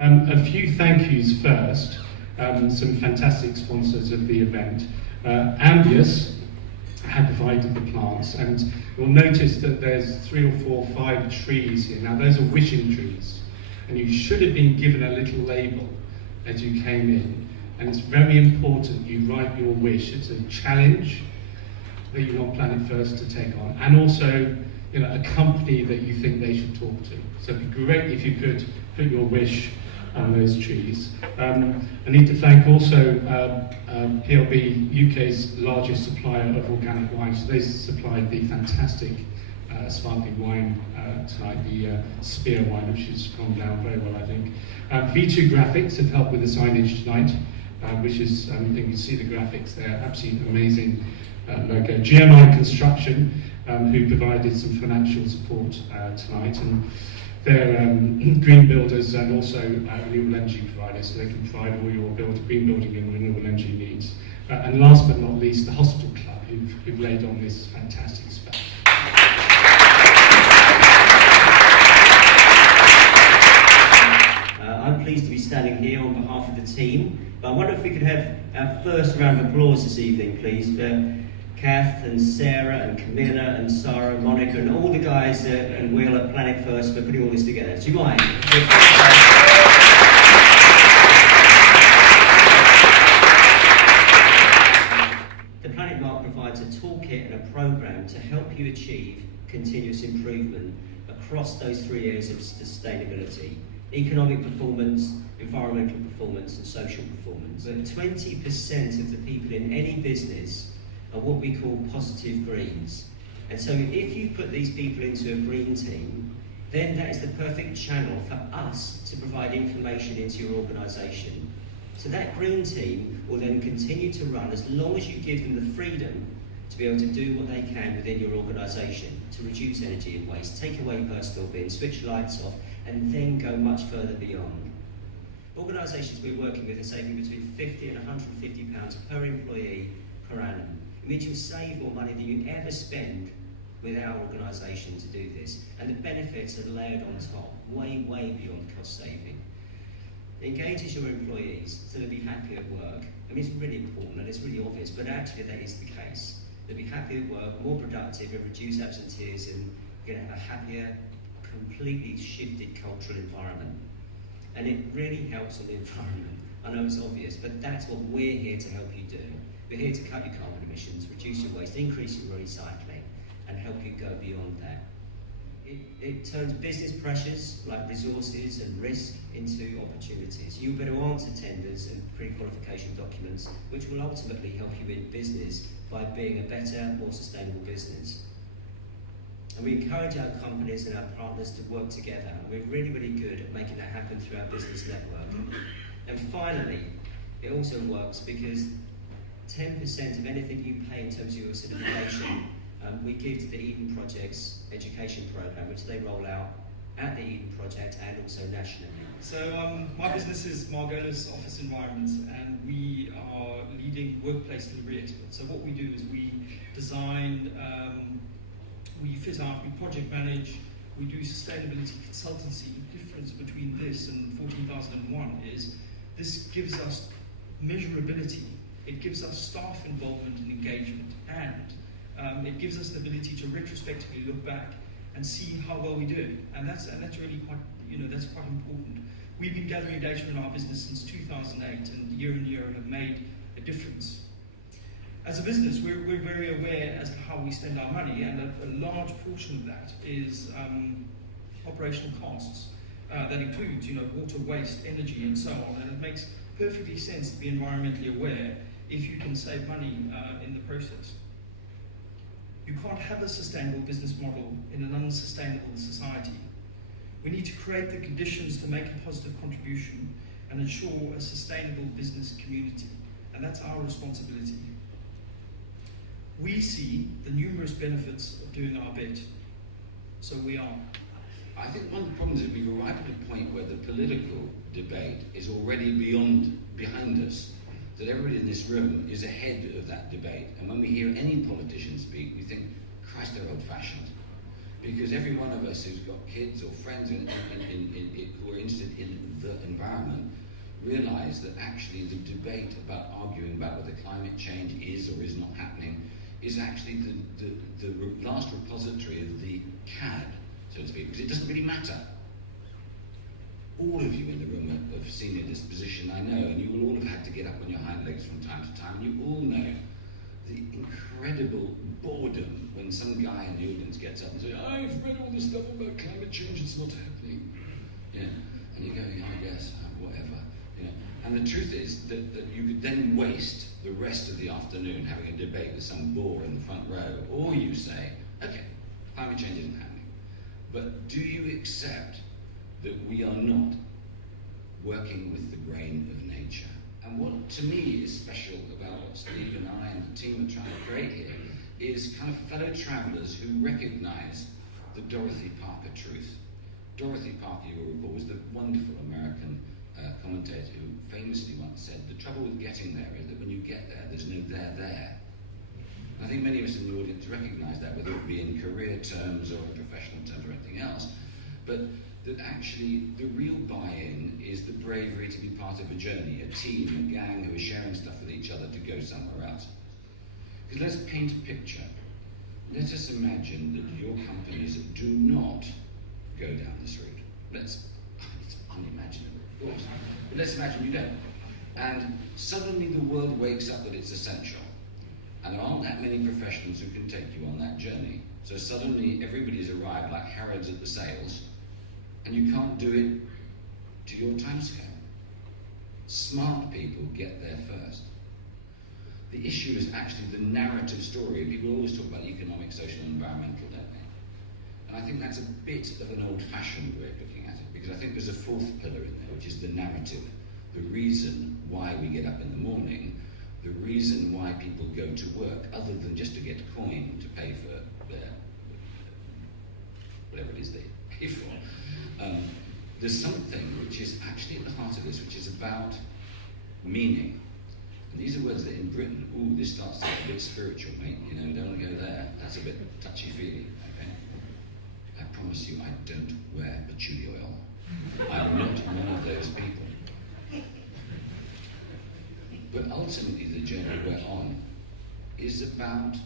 A few thank yous first. Some fantastic sponsors of the event. Ambius had provided the plants, and you'll notice that there's 3 or 4, 5 trees here. Now those are wishing trees, and you should have been given a little label as you came in, and it's very important you write your wish. It's a challenge that you want Planet First to take on, and also a company that you think they should talk to. So it'd be great if you could put your wish on those trees. I need to thank also PLB, UK's largest supplier of organic wine. So they supplied the fantastic sparkling wine tonight, the Spear wine, which has gone down very well, I think. V2 Graphics have helped with the signage tonight, which is, I think you see the graphics there, absolutely amazing logo. GMI Construction, who provided some financial support tonight, and they're green builders and also renewable energy providers, so they can provide all your green building and renewable energy needs. And last but not least, the Hospital Club, who've laid on this fantastic space. I'm pleased to be standing here on behalf of the team, but I wonder if we could have our first round of applause this evening, please, for Kath and Sarah and Camilla and Sarah and Monica and all the guys and Will at Planet First for putting all this together. Do you mind? The Planet Mark provides a toolkit and a programme to help you achieve continuous improvement across those 3 areas of sustainability: economic performance, environmental performance and social performance. But 20% of the people in any business are what we call positive greens. And so if you put these people into a green team, then that is the perfect channel for us to provide information into your organisation. So that green team will then continue to run as long as you give them the freedom to be able to do what they can within your organisation to reduce energy and waste, take away personal bins, switch lights off, and then go much further beyond. Organisations we're working with are saving between £50 and £150 per employee per annum. It means you'll save more money than you ever spend with our organisation to do this. And the benefits are layered on top, way, way beyond cost saving. It engages your employees so they'll be happy at work. I mean, it's really important and it's really obvious, but actually that is the case. They'll be happy at work, more productive, and reduce absenteeism. You're going to have a happier, completely shifted cultural environment. And it really helps on the environment. I know it's obvious, but that's what we're here to help you do. We're here to cut your carbon emissions, reduce your waste, increase your recycling, and help you go beyond that. It turns business pressures like resources and risk into opportunities. You'll be able to answer tenders and pre-qualification documents, which will ultimately help you in business by being a better, more sustainable business. And we encourage our companies and our partners to work together. We're really, really good at making that happen through our business network. And finally, it also works because 10% of anything you pay in terms of your certification, we give to the Eden Project's education program, which they roll out at the Eden Project and also nationally. So my business is Margolis Office Environments, and we are leading workplace delivery experts. So what we do is we design, we fit out, we project manage, we do sustainability consultancy. The difference between this and 14001 is this gives us measurability. It gives us staff involvement and engagement, and it gives us the ability to retrospectively look back and see how well we do. And that's really quite, that's quite important. We've been gathering data in our business since 2008, and year on year have made a difference. As a business, we're very aware as to how we spend our money, and a large portion of that is operational costs. That includes, water, waste, energy, and so on. And it makes perfectly sense to be environmentally aware if you can save money in the process. You can't have a sustainable business model in an unsustainable society. We need to create the conditions to make a positive contribution and ensure a sustainable business community, and that's our responsibility. We see the numerous benefits of doing our bit, so we are. I think one of the problems is we've arrived at a point where the political debate is already behind us, that everybody in this room is ahead of that debate. And when we hear any politician speak, we think, Christ, they're old-fashioned. Because every one of us who's got kids or friends who are interested in the the environment realise that actually the debate about arguing about whether climate change is or is not happening is actually the last repository of the CAD, so to speak, because it doesn't really matter. All of you in the room have seen in this position, I know, and you will all have had to get up on your hind legs from time to time. You all know the incredible boredom when some guy in the audience gets up and says, I've read all this stuff about climate change, it's not happening. You know, and you go, yeah, I guess, whatever. You know. And the truth is that you could then waste the rest of the afternoon having a debate with some bore in the front row, or you say, okay, climate change isn't happening. But do you accept that we are not working with the grain of nature? And what to me is special about what Steve and I and the team are trying to create here is kind of fellow travellers who recognise the Dorothy Parker truth. Dorothy Parker, you will recall, was the wonderful American commentator who famously once said, the trouble with getting there is that when you get there, there's no there. And I think many of us in the audience recognise that, whether it be in career terms or in professional terms or anything else. But that actually the real buy-in is the bravery to be part of a journey, a team, a gang who are sharing stuff with each other to go somewhere else. Because let's paint a picture. Let us imagine that your companies do not go down this route. It's unimaginable, of course. But let's imagine you don't. And suddenly the world wakes up that it's essential. And there aren't that many professionals who can take you on that journey. So suddenly everybody's arrived like Harrods at the sales, and you can't do it to your timescale. Smart people get there first. The issue is actually the narrative story. People always talk about economic, social, and environmental, don't they? And I think that's a bit of an old-fashioned way of looking at it, because I think there's a fourth pillar in there, which is the narrative. The reason why we get up in the morning, the reason why people go to work, other than just to get coin to pay for their, whatever it is they pay for. There's something which is actually at the heart of this, which is about meaning. And these are words that in Britain, this starts to get a bit spiritual, mate. You know, don't want to go there. That's a bit touchy-feely, okay? I promise you, I don't wear patchouli oil. I'm not one of those people. But ultimately, the journey we're on is about,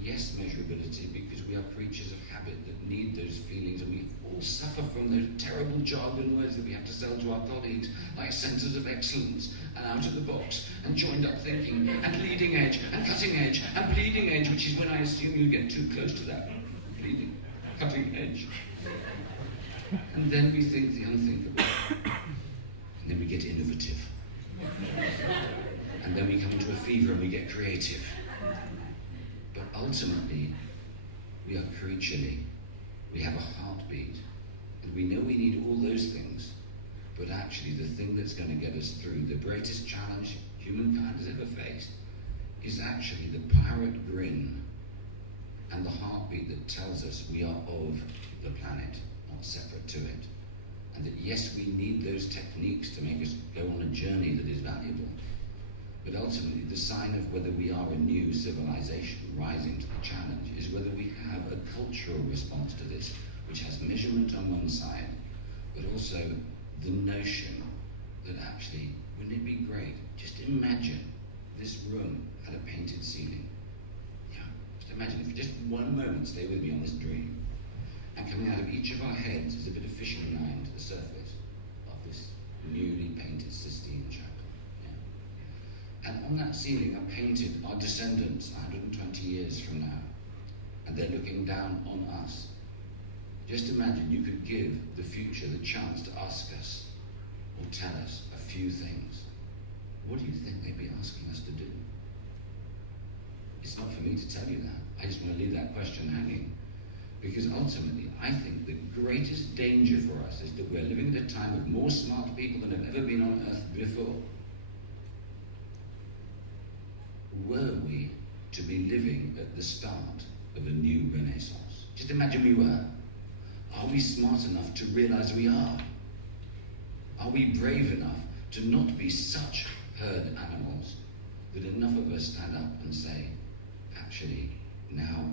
yes, measurability, because we are creatures of habit that need those feelings, and we all suffer from those terrible jargon words that we have to sell to our colleagues, like centres of excellence, and out of the box, and joined up thinking, and leading edge, and cutting edge, and bleeding edge, which is when I assume you get too close to that. Bleeding, cutting edge. And then we think the unthinkable. And then we get innovative. And then we come into a fever and we get creative. But ultimately, we are creaturely. We have a heartbeat. And we know we need all those things. But actually, the thing that's going to get us through the greatest challenge humankind has ever faced is actually the pirate grin and the heartbeat that tells us we are of the planet, not separate to it. And that yes, we need those techniques to make us go on a journey that is valuable. But ultimately, the sign of whether we are a new civilization rising to the challenge is whether we have a cultural response to this, which has measurement on one side, but also the notion that actually, wouldn't it be great? Just imagine this room had a painted ceiling. Yeah, just imagine if for just one moment, stay with me on this dream. And coming out of each of our heads is a bit of fishing line to the surface of this newly painted Sistine Chapel. Yeah. And on that ceiling are painted our descendants 120 years from now. And they're looking down on us. Just imagine you could give the future the chance to ask us or tell us a few things. What do you think they'd be asking us to do? It's not for me to tell you that. I just want to leave that question hanging. Because ultimately, I think the greatest danger for us is that we're living at a time of more smart people than have ever been on earth before. Were we to be living at the start of a new renaissance? Just imagine we were. Are we smart enough to realize we are? Are we brave enough to not be such herd animals that enough of us stand up and say, actually, now